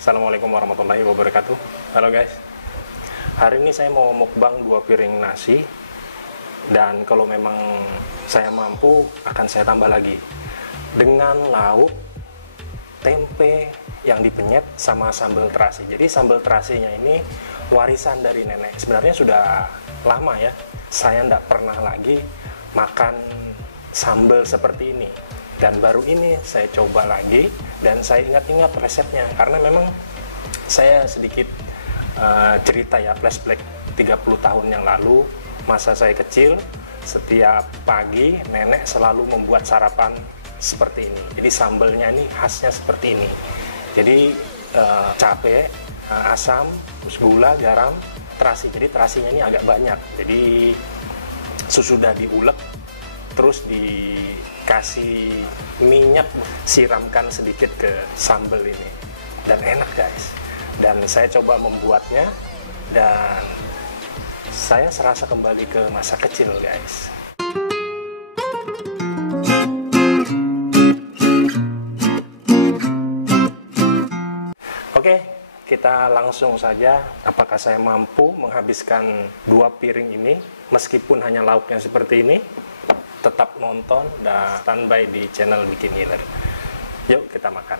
Assalamualaikum warahmatullahi wabarakatuh. Halo guys, hari ini saya mau mukbang 2 piring nasi. Dan kalau memang saya mampu, akan saya tambah lagi dengan lauk tempe yang dipenyet sama sambal terasi. Jadi sambal terasinya ini warisan dari nenek. Sebenarnya sudah lama ya, saya tidak pernah lagi makan sambal seperti ini. Dan baru ini saya coba lagi dan saya ingat-ingat resepnya, karena memang saya sedikit cerita ya, flashback 30 tahun yang lalu, masa saya kecil, setiap pagi nenek selalu membuat sarapan seperti ini. Jadi sambalnya ini khasnya seperti ini. Jadi cabai, asam, terus gula, garam, terasi. Jadi terasinya ini agak banyak. Jadi sesudah diulek, terus dikasih minyak, siramkan sedikit ke sambal ini, dan enak guys. Dan saya coba membuatnya dan saya serasa kembali ke masa kecil guys. Oke, kita langsung saja. Apakah saya mampu menghabiskan 2 piring ini meskipun hanya lauknya seperti ini? Tetap nonton dan standby di channel Bikin Healer. Yuk kita makan.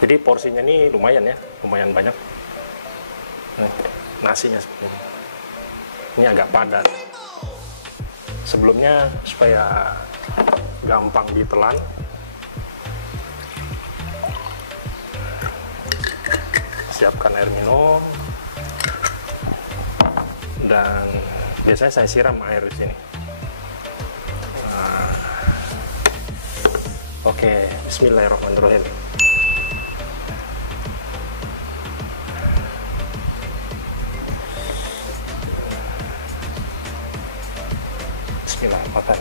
Jadi porsinya ini lumayan ya, lumayan banyak. Nasinya seperti ini. Ini agak padat. Sebelumnya supaya gampang ditelan, siapkan air minum. Dan biasanya saya siram air di sini. Oke, bismillahirrahmanirrahim. Bismillah, makan.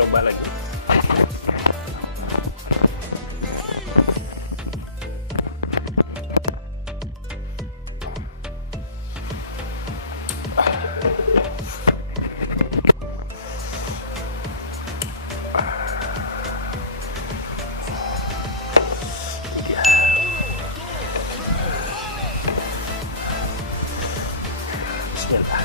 coba lagi. Bismillah.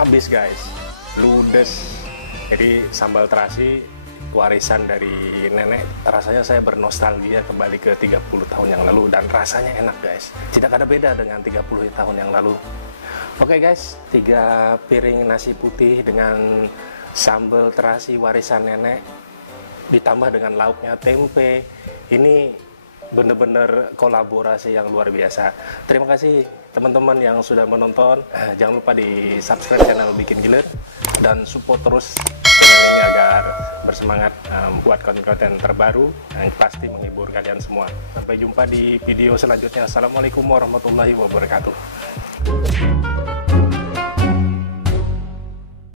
Habis guys, ludes. Jadi sambal terasi warisan dari nenek, rasanya saya bernostalgia kembali ke 30 tahun yang lalu dan rasanya enak guys, tidak ada beda dengan 30 tahun yang lalu. Oke guys, 3 piring nasi putih dengan sambal terasi warisan nenek ditambah dengan lauknya tempe, ini bener-bener kolaborasi yang luar biasa. Terima kasih teman-teman yang sudah menonton. Jangan lupa di subscribe channel Bikin Giler dan support terus channel ini agar bersemangat buat konten-konten terbaru yang pasti menghibur kalian semua. Sampai jumpa di video selanjutnya. Assalamualaikum warahmatullahi wabarakatuh.